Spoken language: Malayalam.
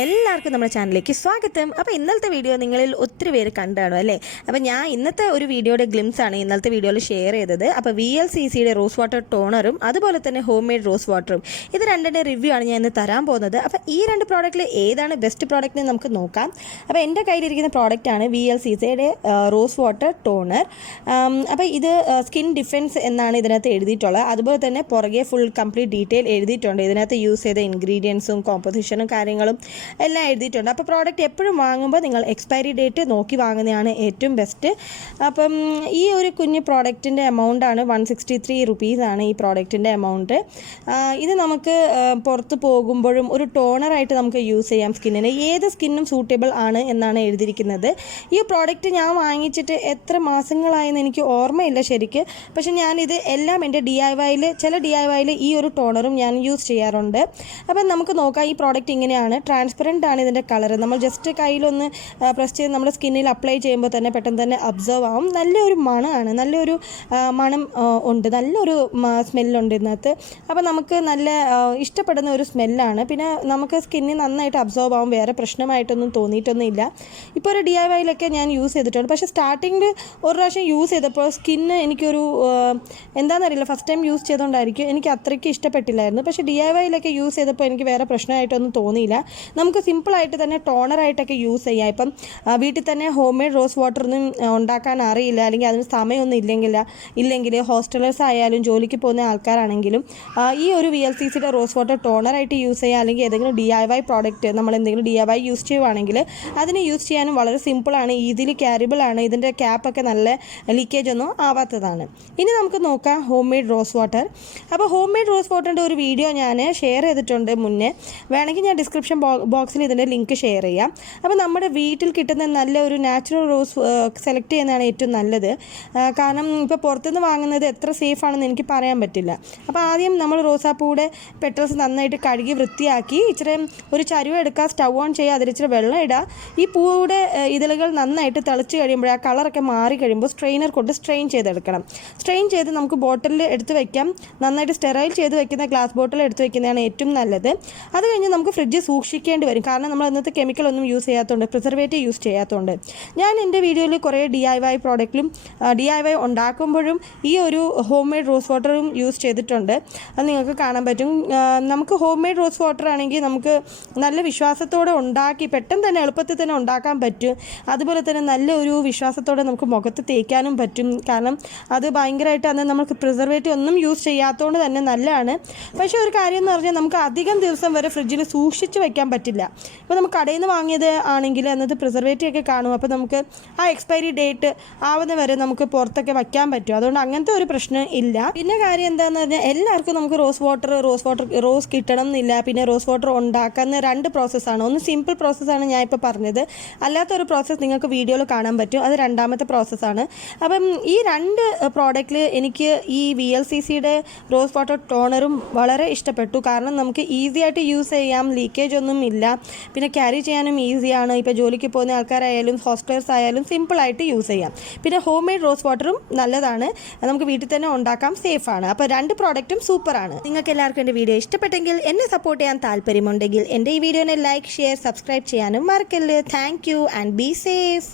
എല്ലാവർക്കും നമ്മുടെ ചാനലിലേക്ക് സ്വാഗതം. അപ്പോൾ ഇന്നലത്തെ വീഡിയോ നിങ്ങളിൽ ഒത്തിരി പേര് കണ്ടാണോ അല്ലേ? അപ്പോൾ ഞാൻ ഇന്നത്തെ ഒരു വീഡിയോയുടെ ഗ്ലിംസ് ആണ് ഇന്നലത്തെ വീഡിയോയിൽ ഷെയർ ചെയ്തത്. അപ്പോൾ VLCCയുടെ റോസ് വാട്ടർ ടോണറും അതുപോലെ തന്നെ ഹോം മെയ്ഡ് റോസ് വാട്ടറും ഇത് രണ്ടിൻ്റെ റിവ്യൂ ആണ് ഞാൻ ഇന്ന് തരാൻ പോകുന്നത്. അപ്പോൾ ഈ രണ്ട് പ്രോഡക്റ്റിൽ ഏതാണ് ബെസ്റ്റ് പ്രോഡക്റ്റ് എന്ന് നമുക്ക് നോക്കാം. അപ്പോൾ എൻ്റെ കയ്യിലിരിക്കുന്ന പ്രോഡക്റ്റാണ് VLCCയുടെ റോസ് വാട്ടർ ടോണർ. അപ്പോൾ ഇത് സ്കിൻ ഡിഫെൻസ് എന്നാണ് ഇതിനകത്ത് എഴുതിയിട്ടുള്ളത്. അതുപോലെ തന്നെ പുറകെ ഫുൾ കംപ്ലീറ്റ് ഡീറ്റെയിൽ എഴുതിയിട്ടുണ്ട്. ഇതിനകത്ത് യൂസ് ചെയ്ത ഇൻഗ്രീഡിയൻസും കോമ്പോസിഷനും കാര്യങ്ങളും എല്ലാം എഴുതിയിട്ടുണ്ട്. അപ്പോൾ പ്രോഡക്റ്റ് എപ്പോഴും വാങ്ങുമ്പോൾ നിങ്ങൾ എക്സ്പയറി ഡേറ്റ് നോക്കി വാങ്ങുന്നതാണ് ഏറ്റവും ബെസ്റ്റ്. അപ്പം ഈ ഒരു കുഞ്ഞ് പ്രോഡക്റ്റിൻ്റെ എമൗണ്ടാണ് 163 റുപ്പീസാണ് ഈ പ്രോഡക്റ്റിൻ്റെ എമൗണ്ട്. ഇത് നമുക്ക് പുറത്ത് പോകുമ്പോഴും ഒരു ടോണറായിട്ട് നമുക്ക് യൂസ് ചെയ്യാം. സ്കിന്നിന് ഏത് സ്കിന്നും സൂട്ടബിൾ ആണ് എന്നാണ് എഴുതിയിരിക്കുന്നത്. ഈ പ്രോഡക്റ്റ് ഞാൻ വാങ്ങിച്ചിട്ട് എത്ര മാസങ്ങളായെന്ന് എനിക്ക് ഓർമ്മയില്ല ശരിക്ക്. പക്ഷേ ഞാനിത് എല്ലാം എൻ്റെ DIYയിൽ ചില DIYയിൽ ഈ ഒരു ടോണറും ഞാൻ യൂസ് ചെയ്യാറുണ്ട്. അപ്പം നമുക്ക് നോക്കാം. ഈ പ്രോഡക്റ്റ് ഇങ്ങനെയാണ്. ട്രാൻസ്പെറൻ്റ് ആണ് ഇതിൻ്റെ കളർ. നമ്മൾ ജസ്റ്റ് കയ്യിലൊന്ന് പ്രസ് ചെയ്ത് നമ്മുടെ സ്കിന്നിൽ അപ്ലൈ ചെയ്യുമ്പോൾ തന്നെ പെട്ടെന്ന് തന്നെ അബ്സർവ് ആവും. നല്ലൊരു മണമാണ്, നല്ലൊരു മണം ഉണ്ട്, നല്ലൊരു സ്മെല്ലുണ്ട് ഇതിനകത്ത്. അപ്പോൾ നമുക്ക് നല്ല ഇഷ്ടപ്പെടുന്ന ഒരു സ്മെല്ലാണ്. പിന്നെ നമുക്ക് സ്കിന്നിൽ നന്നായിട്ട് അബ്സോർവ് ആവും. വേറെ പ്രശ്നമായിട്ടൊന്നും തോന്നിയിട്ടൊന്നുമില്ല. ഇപ്പോൾ ഒരു DIYയിലൊക്കെ ഞാൻ യൂസ് ചെയ്തിട്ടുണ്ട്. പക്ഷേ സ്റ്റാർട്ടിങ്ങിൽ ഒരു പ്രാവശ്യം യൂസ് ചെയ്തപ്പോൾ സ്കിന്ന് എനിക്കൊരു എന്താണെന്നറിയില്ല, ഫസ്റ്റ് ടൈം യൂസ് ചെയ്തുകൊണ്ടായിരിക്കും എനിക്ക് അത്രയ്ക്ക് ഇഷ്ടപ്പെട്ടില്ലായിരുന്നു. പക്ഷേ DIYയിലൊക്കെ യൂസ് ചെയ്തപ്പോൾ എനിക്ക് വേറെ പ്രശ്നമായിട്ടൊന്നും തോന്നിയില്ല. നമുക്ക് സിമ്പിളായിട്ട് തന്നെ ടോണറായിട്ടൊക്കെ യൂസ് ചെയ്യാം. ഇപ്പം വീട്ടിൽ തന്നെ ഹോം മെയ്ഡ് റോസ് വാട്ടറൊന്നും ഉണ്ടാക്കാൻ അറിയില്ല, അല്ലെങ്കിൽ അതിന് സമയമൊന്നും ഇല്ലെങ്കിൽ ഹോസ്റ്റലേഴ്സ് ആയാലും ജോലിക്ക് പോകുന്ന ആൾക്കാരാണെങ്കിലും ഈ ഒരു VLCCയുടെ റോസ് വാട്ടർ ടോണറായിട്ട് യൂസ് ചെയ്യാം. അല്ലെങ്കിൽ ഏതെങ്കിലും DIY പ്രോഡക്റ്റ് നമ്മൾ എന്തെങ്കിലും DIY യൂസ് ചെയ്യുവാണെങ്കിൽ അതിന് യൂസ് ചെയ്യാനും വളരെ സിമ്പിളാണ്, ഈസിലി ക്യാരിബിൾ ആണ്. ഇതിൻ്റെ ക്യാപ്പൊക്കെ നല്ല ലീക്കേജ് ഒന്നും ആവാത്തതാണ്. ഇനി നമുക്ക് നോക്കാം ഹോം മെയ്ഡ് റോസ് വാട്ടർ. അപ്പോൾ ഹോം മെയ്ഡ് റോസ് വാട്ടറിൻ്റെ ഒരു വീഡിയോ ഞാൻ ഷെയർ ചെയ്തിട്ടുണ്ട് മുന്നേ. വേണമെങ്കിൽ ഞാൻ ഡിസ്ക്രിപ്ഷൻ ബോക്സിൽ ഇതിൻ്റെ ലിങ്ക് ഷെയർ ചെയ്യാം. അപ്പോൾ നമ്മുടെ വീട്ടിൽ കിട്ടുന്ന നല്ല ഒരു നാച്ചുറൽ റോസ് സെലക്ട് ചെയ്യുന്നതാണ് ഏറ്റവും നല്ലത്. കാരണം ഇപ്പോൾ പുറത്തുനിന്ന് വാങ്ങുന്നത് എത്ര സേഫ് ആണെന്ന് എനിക്ക് പറയാൻ പറ്റില്ല. അപ്പോൾ ആദ്യം നമ്മൾ റോസാപ്പൂയുടെ പെറ്റൽസ് നന്നായിട്ട് കഴുകി വൃത്തിയാക്കി ഇച്ചിരി ഒരു ചരുവ എടുക്കുക, സ്റ്റവ് ഓൺ ചെയ്യുക, അതിൽ ഇച്ചിരി വെള്ളം ഇടുക. ഈ പൂവിടെ ഇതളുകൾ നന്നായിട്ട് തിളച്ച് കഴിയുമ്പോൾ ആ കളറൊക്കെ മാറി കഴിയുമ്പോൾ സ്ട്രെയിനർ കൊണ്ട് സ്ട്രെയിൻ ചെയ്തെടുക്കണം. സ്ട്രെയിൻ ചെയ്ത് നമുക്ക് ബോട്ടിലിൽ എടുത്ത് വയ്ക്കാം. നന്നായിട്ട് സ്റ്റെറൈൽ ചെയ്ത് വെക്കുന്ന ഗ്ലാസ് ബോട്ടിൽ എടുത്ത് വയ്ക്കുന്നതാണ് ഏറ്റവും നല്ലത്. അത് കഴിഞ്ഞ് നമുക്ക് ഫ്രിഡ്ജിൽ സൂക്ഷിക്കേണ്ടി വരും. കാരണം നമ്മൾ ഇന്നത്തെ കെമിക്കലൊന്നും യൂസ് ചെയ്യാത്തതുകൊണ്ട്, പ്രിസർവേറ്റീവ് യൂസ് ചെയ്യാത്തതുകൊണ്ട്. ഞാൻ എൻ്റെ വീഡിയോയിൽ കുറേ DIY പ്രോഡക്റ്റിലും DIY ഉണ്ടാക്കുമ്പോഴും ഈ ഒരു ഹോം മെയ്ഡ് റോസ് വാട്ടറും യൂസ് ചെയ്തിട്ടുണ്ട്. അത് നിങ്ങൾക്ക് കാണാൻ പറ്റും. നമുക്ക് ഹോം മെയ്ഡ് റോസ് വാട്ടർ ആണെങ്കിൽ നമുക്ക് നല്ല വിശ്വാസത്തോടെ ഉണ്ടാക്കി പെട്ടെന്ന് തന്നെ എളുപ്പത്തിൽ തന്നെ ഉണ്ടാക്കാൻ പറ്റും. അതുപോലെ തന്നെ നല്ലൊരു വിശ്വാസത്തോടെ നമുക്ക് മുഖത്ത് തേക്കാനും പറ്റും. കാരണം അത് ഭയങ്കരമായിട്ട് അന്ന് നമുക്ക് പ്രിസർവേറ്റീവ് ഒന്നും യൂസ് ചെയ്യാത്തതുകൊണ്ട് തന്നെ നല്ലതാണ്. പക്ഷേ ഒരു കാര്യം എന്ന് പറഞ്ഞാൽ നമുക്ക് അധികം ദിവസം വരെ ഫ്രിഡ്ജിൽ സൂക്ഷിച്ച് വയ്ക്കാൻ പറ്റില്ല. ഇപ്പോൾ നമുക്ക് കടയിൽ നിന്ന് വാങ്ങിയത് ആണെങ്കിൽ അന്നത്തെ പ്രിസർവേറ്റീവ് ഒക്കെ കാണും. അപ്പോൾ നമുക്ക് ആ എക്സ്പയറി ഡേറ്റ് ആവുന്ന വരെ നമുക്ക് പുറത്തൊക്കെ വയ്ക്കാൻ പറ്റും. അതുകൊണ്ട് അങ്ങനത്തെ ഒരു പ്രശ്നം ഇല്ല. പിന്നെ കാര്യം എന്താണെന്ന് പറഞ്ഞാൽ എല്ലാവർക്കും നമുക്ക് റോസ് കിട്ടണം എന്നില്ല. പിന്നെ റോസ് വാട്ടർ ഉണ്ടാക്കുന്ന രണ്ട് പ്രോസസ്സാണ്. ഒന്ന് സിമ്പിൾ പ്രോസസ്സാണ് ഞാൻ ഇപ്പോൾ പറഞ്ഞത്. അല്ലാത്തൊരു പ്രോസസ്സ് നിങ്ങൾക്ക് വീഡിയോയിൽ കാണാൻ പറ്റും. അത് രണ്ടാമത്തെ പ്രോസസ്സാണ്. അപ്പം ഈ രണ്ട് പ്രോഡക്റ്റിൽ എനിക്ക് ഈ VLCCയുടെ റോസ് വാട്ടർ ടോണറും വളരെ ഇഷ്ടപ്പെട്ടു. കാരണം നമുക്ക് ഈസി ആയിട്ട് യൂസ് ചെയ്യാം, ലീക്കേജ് ഒന്നും ഇല്ല. പിന്നെ ക്യാരി ചെയ്യാനും ഈസിയാണ്. ഇപ്പോൾ ജോലിക്ക് പോകുന്ന ആൾക്കാരായാലും ഹോസ്റ്റലേഴ്സ് ആയാലും സിമ്പിളായിട്ട് യൂസ് ചെയ്യാം. പിന്നെ ഹോം മെയ്ഡ് റോസ് വാട്ടറും നല്ലതാണ്, നമുക്ക് വീട്ടിൽ തന്നെ ഉണ്ടാക്കാം, സേഫാണ്. അപ്പോൾ രണ്ട് പ്രോഡക്റ്റും സൂപ്പറാണ്. നിങ്ങൾക്ക് എല്ലാവർക്കും എൻ്റെ വീഡിയോ ഇഷ്ടപ്പെട്ടെങ്കിൽ എന്നെ സപ്പോർട്ട് ചെയ്യാൻ താല്പര്യമുണ്ടെങ്കിൽ എൻ്റെ ഈ വീഡിയോനെ ലൈക്ക്, ഷെയർ, സബ്സ്ക്രൈബ് ചെയ്യാനും മറക്കല്ലേ. Thank you and be safe.